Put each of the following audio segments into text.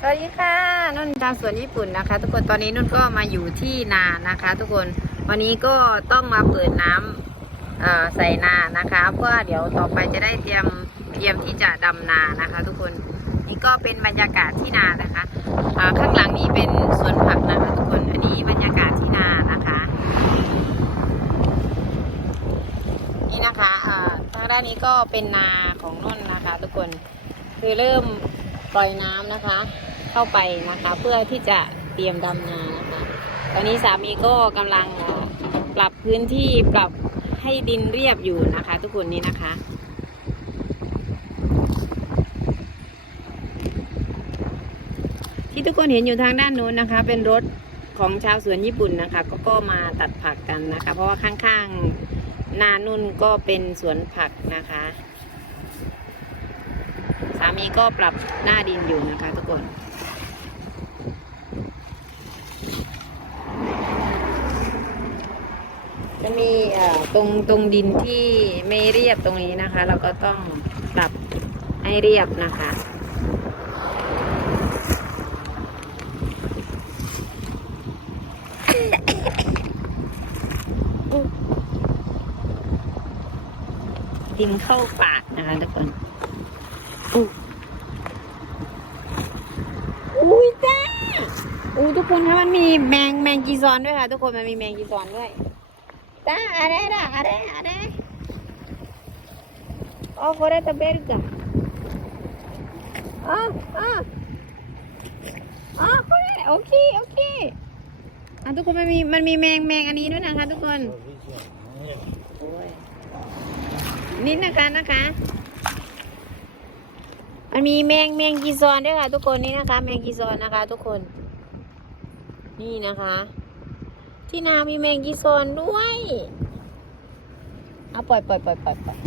สวัสดีค่ะนุ่นชาวสวนญี่ปุ่นนะคะ ทุกคนตอนนี้นุ่นก็มาอยู่ที่นานะคะ ทุกคนวันนี้ก็ต้องมาเปิดน้ำใส่นานะคะเพื่อเดี๋ยวต่อไปจะได้เตรียมเตรียมที่จะดำนานะคะ ทุกคนนี่ก็เป็นบรรยากาศที่นานะคะข้างหลังนี้เป็นสวนผักนะคะ ทุกคนอันนี้บรรยากาศที่นานะคะ นี่นะคะทางด้านนี้ก็เป็นนาของนุ่นนะคะ ทุกคนคือเริ่มปล่อยน้ำนะคะ เข้าไปนะคะ เพื่อที่จะเตรียมดำนานะคะ ตอนนี้สามีก็กำลังปรับพื้นที่ปรับให้ดินเรียบอยู่นะคะ ทุกคนนี่นะคะที่ทุกคนเห็นอยู่ทางด้านนู้นนะคะ เป็นรถของชาวสวนญี่ปุ่นนะคะ ก็ก็มาตัดผักกันนะคะ เพราะว่าข้างๆนานุ่นก็เป็นสวนผักนะคะ สามีก็ปรับหน้าดินอยู่นะคะทุกคนจะมีเอ่อตรงตรงดินที่ไม่เรียบตรงนี้นะคะ เราก็ต้องปรับให้เรียบนะคะ ดินเข้าปากนะคะทุกคนอุ๊ยอุ้ยจ้า อู้ทุกคนคะมันมีแมงแมงกีซอนด้วยค่ะ ทุกคนมันมีแมงกีซอนด้วยจ้าอะไรล่ะอะไรอะไรโอ้ฟอร์เรตเบลกาอ๋ออ๋ออ๋อฟอร์เรโอเคโอเคอะทุกคนมันมีมันมีแมงแมงอันนี้ด้วยนะคะ ทุกคนนี่นะคะนะคะ มันมีแมงแมงกีซอนด้วยค่ะ ทุกคนนี่นะคะ แมงกีซอนนะคะ ทุกคน นี่นะคะ ที่นามีแมงกีซอนด้วย เอาปล่อยปล่อยปล่อยปล่อยปล่อย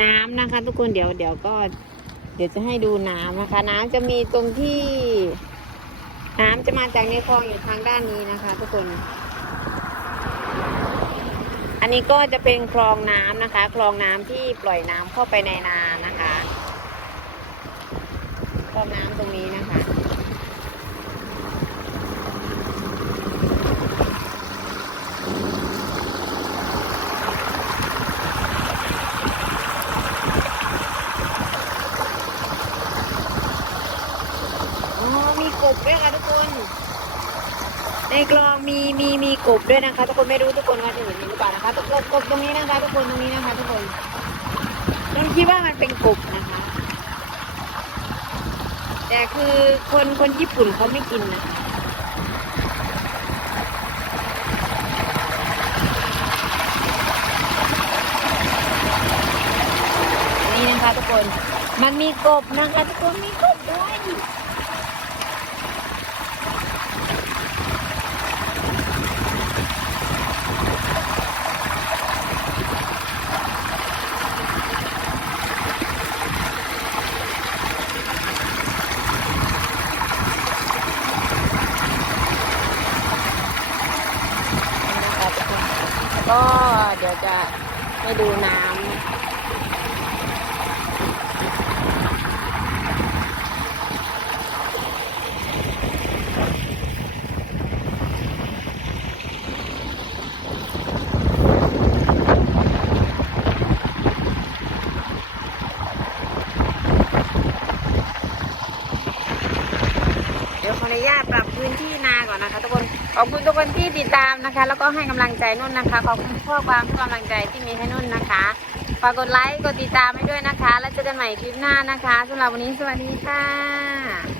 น้ำนะคะ ทุกคนเดี๋ยวเดี๋ยวก็ เดี๋ยวจะให้ดูน้ำนะคะ น้ำจะมีตรงที่ น้ำจะมาจากในคลองอยู่ทางด้านนี้นะคะ ทุกคน อันนี้ก็จะเป็นคลองน้ำนะคะ คลองน้ำที่ปล่อยน้ำเข้าไปในนานะคะ น้ำตรงนี้นะคะ อ๋อ มีกบด้วยค่ะทุกคน ในกลองมีมีมีกบด้วยนะคะ ทุกคนไม่รู้ทุกคนว่าจะเห็นหรือเปล่านะคะกบกบตรงนี้นะคะ ทุกคนตรงนี้นะคะ ทุกคนต้นคิดว่ามันเป็นกบนะคะ แต่คือคนคนญี่ปุ่นเขาไม่กินนะนี่นะคะทุกคน มันมีกบนะคะทุกคนมีกบด้วย นะคะทุกคน ก็เดี๋ยวจะให้ดูน้ำ ดี๋ยวขออนุญาตปรับพื้นที่นาก่อนนะคะทุกคนขอบคุณทุกคนที่ติดตามนะคะ แล้วก็ให้กำลังใจนุ่นนะคะขอบคุณข้อความทุกกำลังใจที่มีให้นุ่นนะคะฝากกดไลค์กดติดตามให้ด้วยนะคะ แล้วเจอกันใหม่คลิปหน้านะคะสำหรับวันนี้สวัสดีค่ะ